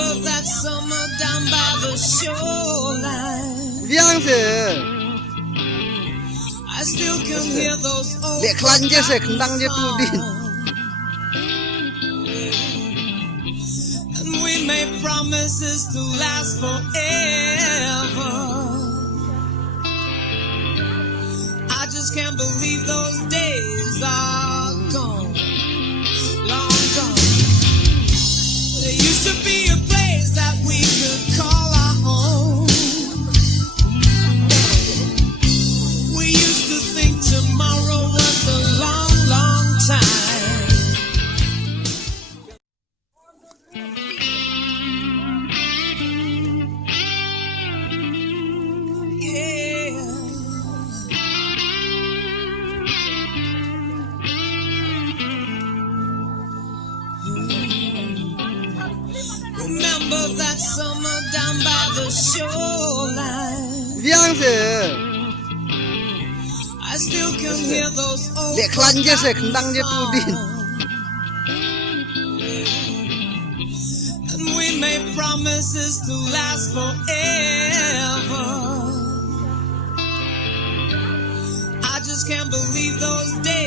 Remember that summer down by the shoreline. I still can hear those old songs. And we made promises to last forever. I just can't believe those days are gone, long gone. There used to be a place that we could call our home. We used to think tomorrow was a long, long time. Yeah. Remember that summer down by the shoreline. I still can hear those old songs. And we made promises to last forever. I just can't believe those days